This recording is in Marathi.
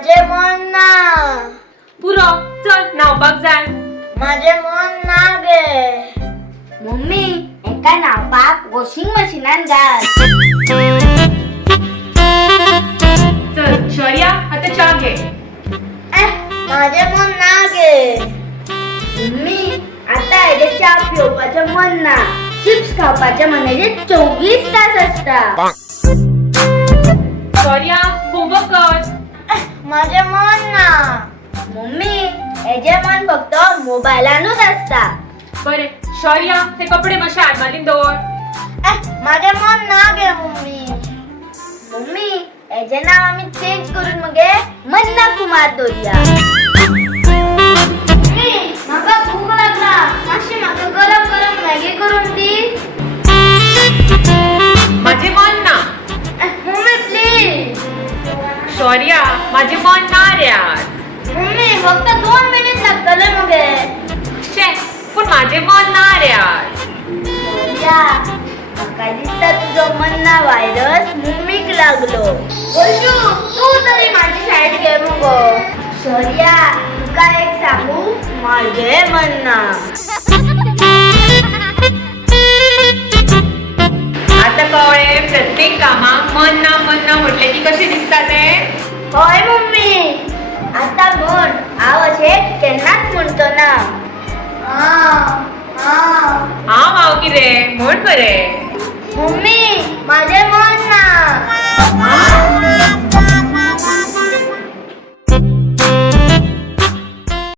माझे मन ना. पुरो चल न्हावपाक जाय. माझे मन ना गे. मम्मी एका न्हावपाक वॉशिंग मशीनान घाल. चल शौर्या आता चा घे. माझे मन ना गे. मम्मी आता हेजे च्या पिवपाचें मन ना. चिप्स खावपाचे मनाचे 24 तास असता. शौर्या होमवर्क कर. माझे मन ना. मम्मी हेजे मन फक्त मोबाईलानूच असता. बरे शौर्या ते कपडे मातशे आडमालीन दवर. माझे मन ना गे मम्मी. मम्मी हेजे नाव आम्ही चेंज करून मगे मन्ना कुमार दवरया. म्हाका भूक लागला. मातशी म्हाका गरम गरम मॅगी करून दी. माझे मन ना. Mummy please. शौर्या माझे मन ना रे आज. मम्मी फक्त 2 मिनिट लागतले मगे. शे पण माझे मन ना रे आज. शौर्या म्हाका दिसता तुझो मन्ना व्हायरस मम्मीक लागलो. वैशू तू तरी माझी साईड घे मगो. शौर्या तुका एक सांगू माझे मन्ना. आता कळ्ळे प्रत्येक कामाक मन ना म्हटले की कशें दिसता ते. होय मम्मी आता म्हण हांव अशें केन्नाच म्हणतो ना. हांव कितें म्हण बरे. मम्मी